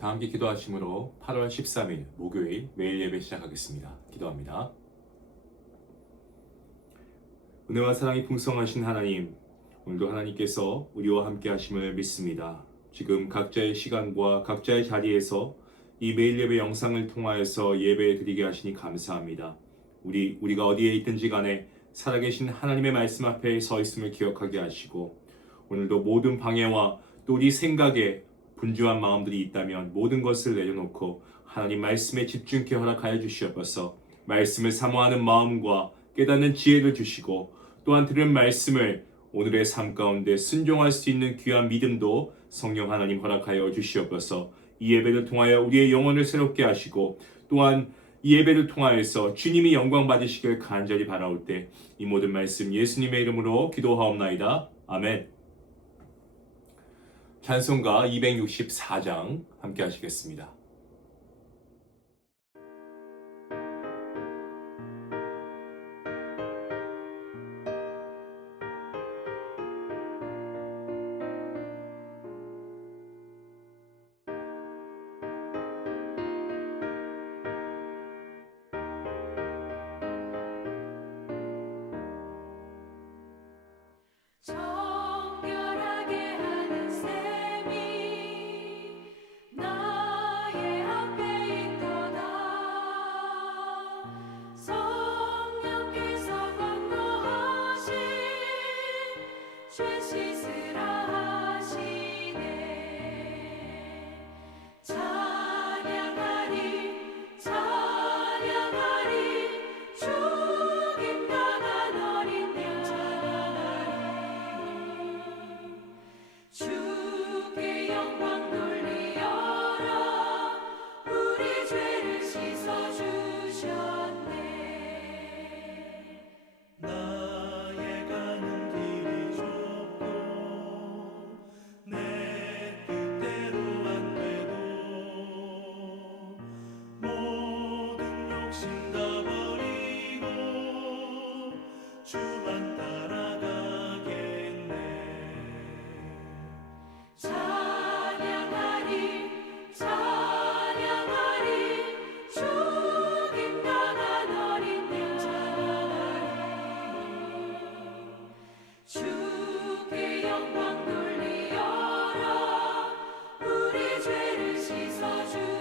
다 함께 기도하심으로 8월 13일 목요일 매일 예배 시작하겠습니다. 기도합니다. 은혜와 사랑이 풍성하신 하나님, 오늘도 하나님께서 우리와 함께 하심을 믿습니다. 지금 각자의 시간과 각자의 자리에서 이 매일 예배 영상을 통하여서 예배 드리게 하시니 감사합니다. 우리가 어디에 있든지 간에 살아계신 하나님의 말씀 앞에 서 있음을 기억하게 하시고, 오늘도 모든 방해와 또 우리 생각에 분주한 마음들이 있다면 모든 것을 내려놓고 하나님 말씀에 집중케 허락하여 주시옵소서. 말씀을 사모하는 마음과 깨닫는 지혜를 주시고, 또한 들은 말씀을 오늘의 삶 가운데 순종할 수 있는 귀한 믿음도 성령 하나님 허락하여 주시옵소서. 이 예배를 통하여 우리의 영혼을 새롭게 하시고, 또한 이 예배를 통하여서 주님이 영광 받으시길 간절히 바라올 때 이 모든 말씀 예수님의 이름으로 기도하옵나이다. 아멘. 찬송가 264장 함께 하시겠습니다. 정결하게 하는 셈이 나의 앞에 있도다. 성령께서 권고하신 죄 씻으라 하시네. 찬양하리 찬양하리 죽임 당한 어린 양 주께 영광 돌리어라. 우리 죄를 씻어주셨네. 나의 가는 길이 좁고 내 뜻대로 안 돼도 모든 욕심 다 버리고 주만 따라가겠네. 찬양하리 찬양하리 죽임 당한 어린 양 주께 영광 돌리어라. 우리 죄를 씻어주셨네.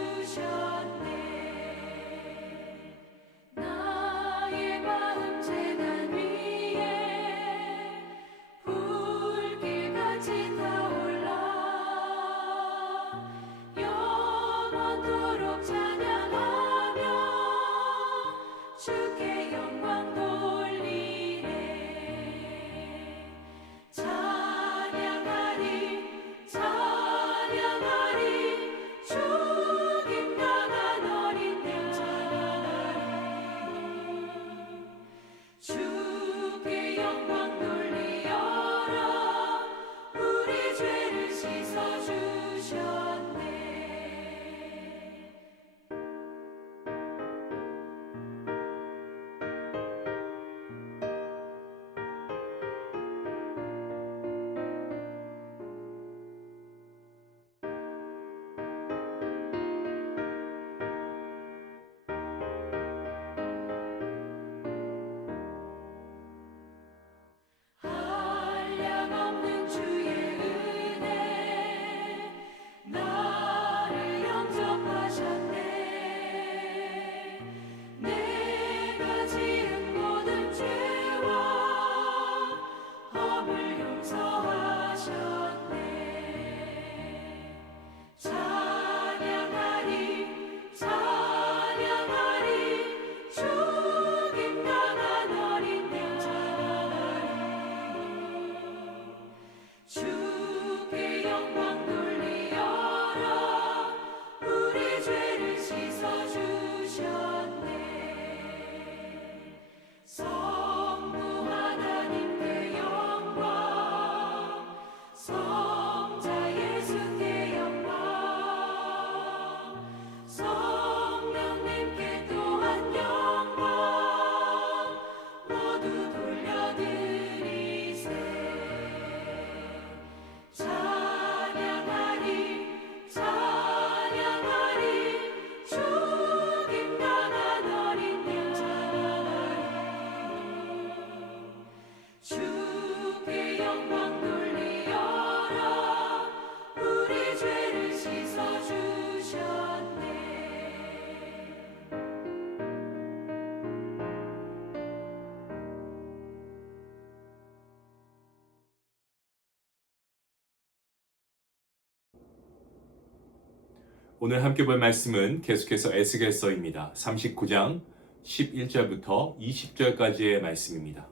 오늘 함께 볼 말씀은 계속해서 에스겔서입니다. 39장 11절부터 20절까지의 말씀입니다.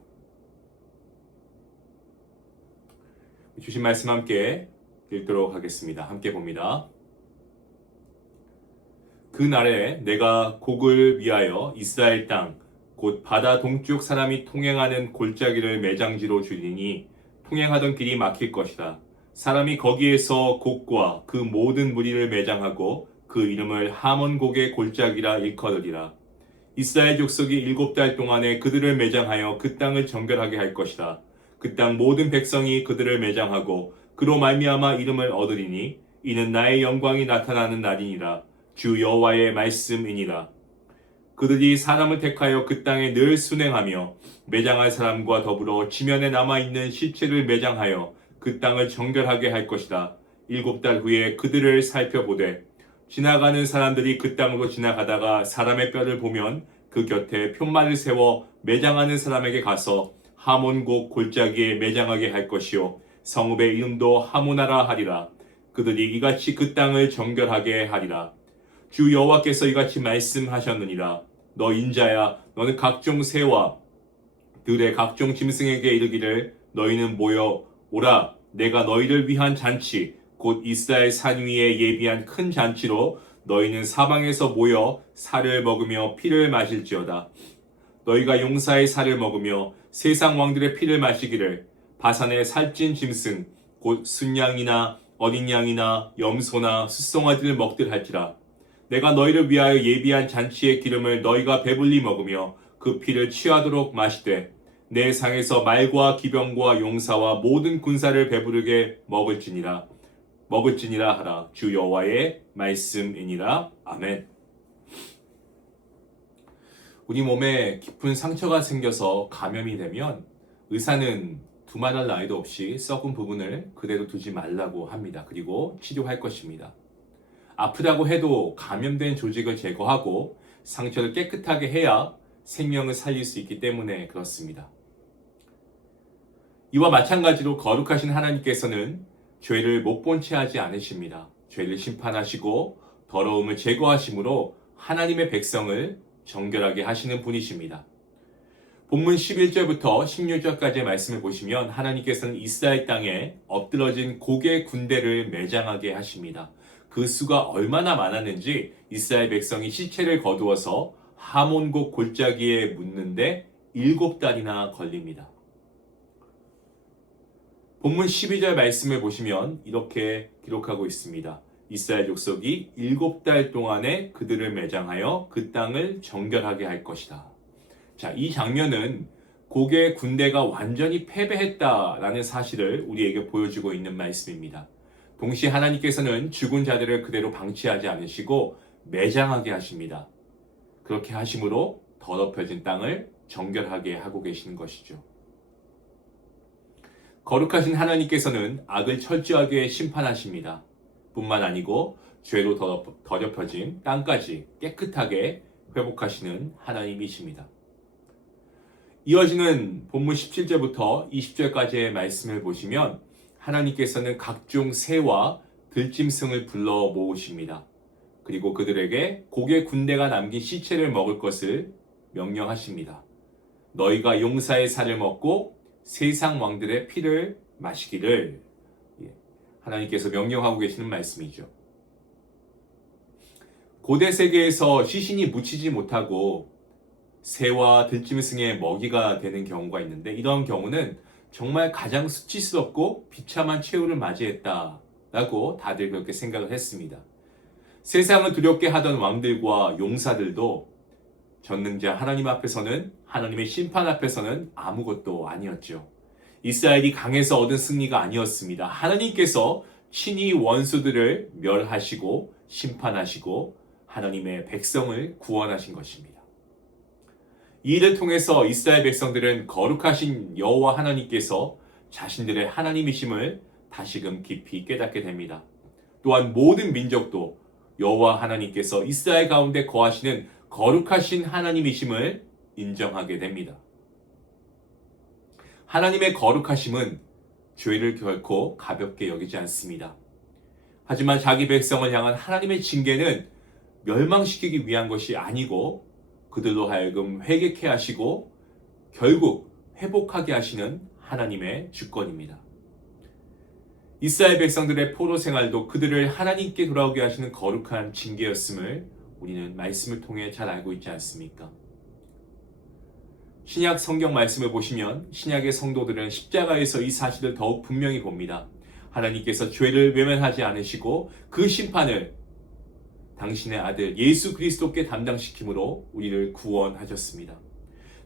주신 말씀 함께 읽도록 하겠습니다. 함께 봅니다. 그 날에 내가 곡을 위하여 이스라엘 땅 곧 바다 동쪽 사람이 통행하는 골짜기를 매장지로 주리니 통행하던 길이 막힐 것이다. 사람이 거기에서 곡과 그 모든 무리를 매장하고 그 이름을 하몬곡의 골짜기라 일컬으리라. 이스라엘 족속이 7달 동안에 그들을 매장하여 그 땅을 정결하게 할 것이다. 그 땅 모든 백성이 그들을 매장하고 그로 말미암아 이름을 얻으리니 이는 나의 영광이 나타나는 날이니라. 주 여호와의 말씀이니라. 그들이 사람을 택하여 그 땅에 늘 순행하며 매장할 사람과 더불어 지면에 남아있는 시체를 매장하여 그 땅을 정결하게 할 것이다. 7달 후에 그들을 살펴보되 지나가는 사람들이 그 땅으로 지나가다가 사람의 뼈를 보면 그 곁에 푯말을 세워 매장하는 사람에게 가서 하몬곡 골짜기에 매장하게 할 것이요 성읍의 이름도 하모나라 하리라. 그들이 이같이 그 땅을 정결하게 하리라. 주 여호와께서 이같이 말씀하셨느니라. 너 인자야, 너는 각종 새와 들의 각종 짐승에게 이르기를 너희는 모여 오라. 내가 너희를 위한 잔치 곧 이스라엘 산 위에 예비한 큰 잔치로 너희는 사방에서 모여 살을 먹으며 피를 마실지어다. 너희가 용사의 살을 먹으며 세상 왕들의 피를 마시기를 바산의 살찐 짐승 곧 순양이나 어린 양이나 염소나 숫송아지를 먹들 할지라. 내가 너희를 위하여 예비한 잔치의 기름을 너희가 배불리 먹으며 그 피를 취하도록 마시되 내 상에서 말과 기병과 용사와 모든 군사를 배부르게 먹을지니라 하라. 주 여호와의 말씀이니라. 아멘. 우리 몸에 깊은 상처가 생겨서 감염이 되면 의사는 두말할 나위도 없이 썩은 부분을 그대로 두지 말라고 합니다. 그리고 치료할 것입니다. 아프다고 해도 감염된 조직을 제거하고 상처를 깨끗하게 해야 생명을 살릴 수 있기 때문에 그렇습니다. 이와 마찬가지로 거룩하신 하나님께서는 죄를 못 본 채 하지 않으십니다. 죄를 심판하시고 더러움을 제거하심으로 하나님의 백성을 정결하게 하시는 분이십니다. 본문 11절부터 16절까지의 말씀을 보시면 하나님께서는 이스라엘 땅에 엎드러진 곡의 군대를 매장하게 하십니다. 그 수가 얼마나 많았는지 이스라엘 백성이 시체를 거두어서 하몬곡 골짜기에 묻는데 7달이나 걸립니다. 본문 12절 말씀을 보시면 이렇게 기록하고 있습니다. 이스라엘 족속이 7달 동안에 그들을 매장하여 그 땅을 정결하게 할 것이다. 자, 이 장면은 곡의 군대가 완전히 패배했다라는 사실을 우리에게 보여주고 있는 말씀입니다. 동시에 하나님께서는 죽은 자들을 그대로 방치하지 않으시고 매장하게 하십니다. 그렇게 하심으로 더럽혀진 땅을 정결하게 하고 계시는 것이죠. 거룩하신 하나님께서는 악을 철저하게 심판하십니다. 뿐만 아니고 죄로 더럽혀진 땅까지 깨끗하게 회복하시는 하나님이십니다. 이어지는 본문 17절부터 20절까지의 말씀을 보시면 하나님께서는 각종 새와 들짐승을 불러 모으십니다. 그리고 그들에게 곡의 군대가 남긴 시체를 먹을 것을 명령하십니다. 너희가 용사의 살을 먹고 세상 왕들의 피를 마시기를 하나님께서 명령하고 계시는 말씀이죠. 고대 세계에서 시신이 묻히지 못하고 새와 들짐승의 먹이가 되는 경우가 있는데 이런 경우는 정말 가장 수치스럽고 비참한 최후를 맞이했다라고 다들 그렇게 생각을 했습니다. 세상을 두렵게 하던 왕들과 용사들도 전능자 하나님 앞에서는 하나님의 심판 앞에서는 아무것도 아니었죠. 이스라엘이 강해서 얻은 승리가 아니었습니다. 하나님께서 친히 원수들을 멸하시고 심판하시고 하나님의 백성을 구원하신 것입니다. 이 일을 통해서 이스라엘 백성들은 거룩하신 여호와 하나님께서 자신들의 하나님이심을 다시금 깊이 깨닫게 됩니다. 또한 모든 민족도 여호와 하나님께서 이스라엘 가운데 거하시는 거룩하신 하나님이심을 인정하게 됩니다. 하나님의 거룩하심은 죄를 결코 가볍게 여기지 않습니다. 하지만 자기 백성을 향한 하나님의 징계는 멸망시키기 위한 것이 아니고 그들로 하여금 회개케 하시고 결국 회복하게 하시는 하나님의 주권입니다. 이스라엘 백성들의 포로 생활도 그들을 하나님께 돌아오게 하시는 거룩한 징계였음을 우리는 말씀을 통해 잘 알고 있지 않습니까? 신약 성경 말씀을 보시면 신약의 성도들은 십자가에서 이 사실을 더욱 분명히 봅니다. 하나님께서 죄를 외면하지 않으시고 그 심판을 당신의 아들 예수 그리스도께 담당시킴으로 우리를 구원하셨습니다.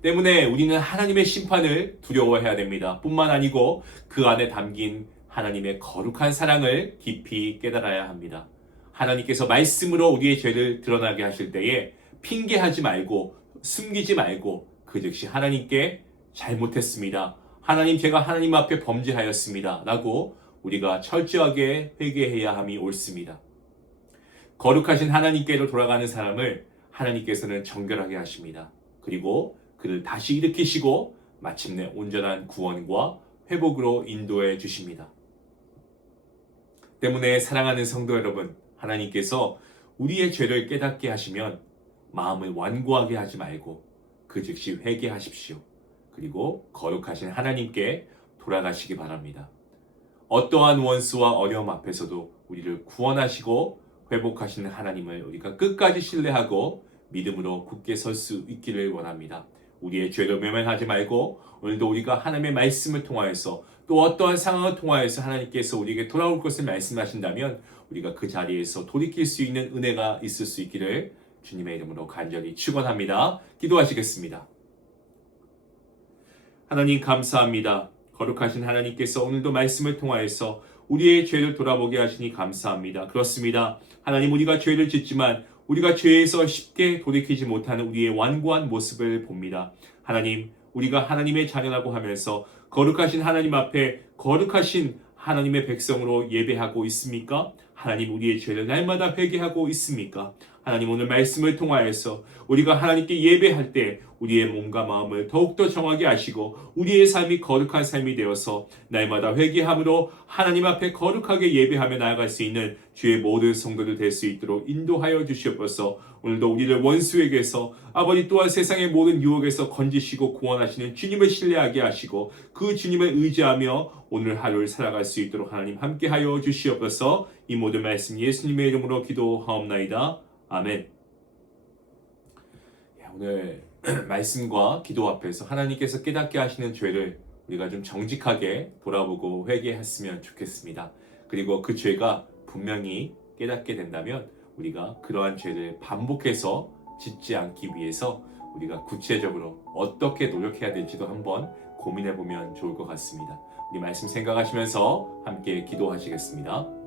때문에 우리는 하나님의 심판을 두려워해야 됩니다. 뿐만 아니고 그 안에 담긴 하나님의 거룩한 사랑을 깊이 깨달아야 합니다. 하나님께서 말씀으로 우리의 죄를 드러나게 하실 때에 핑계하지 말고 숨기지 말고 그 즉시 하나님께 잘못했습니다. 하나님, 제가 하나님 앞에 범죄하였습니다. 라고 우리가 철저하게 회개해야 함이 옳습니다. 거룩하신 하나님께로 돌아가는 사람을 하나님께서는 정결하게 하십니다. 그리고 그를 다시 일으키시고 마침내 온전한 구원과 회복으로 인도해 주십니다. 때문에 사랑하는 성도 여러분, 하나님께서 우리의 죄를 깨닫게 하시면 마음을 완고하게 하지 말고 그 즉시 회개하십시오. 그리고 거룩하신 하나님께 돌아가시기 바랍니다. 어떠한 원수와 어려움 앞에서도 우리를 구원하시고 회복하시는 하나님을 우리가 끝까지 신뢰하고 믿음으로 굳게 설 수 있기를 원합니다. 우리의 죄를 외면하지 말고 오늘도 우리가 하나님의 말씀을 통하여서 또 어떠한 상황을 통하여서 하나님께서 우리에게 돌아올 것을 말씀하신다면 우리가 그 자리에서 돌이킬 수 있는 은혜가 있을 수 있기를 주님의 이름으로 간절히 축원합니다. 기도하시겠습니다. 하나님 감사합니다. 거룩하신 하나님께서 오늘도 말씀을 통하여서 우리의 죄를 돌아보게 하시니 감사합니다. 그렇습니다. 하나님, 우리가 죄를 짓지만 우리가 죄에서 쉽게 돌이키지 못하는 우리의 완고한 모습을 봅니다. 하나님, 우리가 하나님의 자녀라고 하면서 거룩하신 하나님 앞에 거룩하신 하나님의 백성으로 예배하고 있습니까? 하나님, 우리의 죄를 날마다 회개하고 있습니까? 하나님, 오늘 말씀을 통하여서 우리가 하나님께 예배할 때 우리의 몸과 마음을 더욱더 정하게 하시고 우리의 삶이 거룩한 삶이 되어서 날마다 회개함으로 하나님 앞에 거룩하게 예배하며 나아갈 수 있는 주의 모든 성도들 될 수 있도록 인도하여 주시옵소서. 오늘도 우리를 원수에게서 아버지 또한 세상의 모든 유혹에서 건지시고 구원하시는 주님을 신뢰하게 하시고 그 주님을 의지하며 오늘 하루를 살아갈 수 있도록 하나님 함께하여 주시옵소서. 이 모든 말씀 예수님의 이름으로 기도하옵나이다. 아멘. 오늘 말씀과 기도 앞에서 하나님께서 깨닫게 하시는 죄를 우리가 좀 정직하게 돌아보고 회개했으면 좋겠습니다. 그리고 그 죄가 분명히 깨닫게 된다면 우리가 그러한 죄를 반복해서 짓지 않기 위해서 우리가 구체적으로 어떻게 노력해야 될지도 한번 고민해 보면 좋을 것 같습니다. 우리 말씀 생각하시면서 함께 기도하시겠습니다.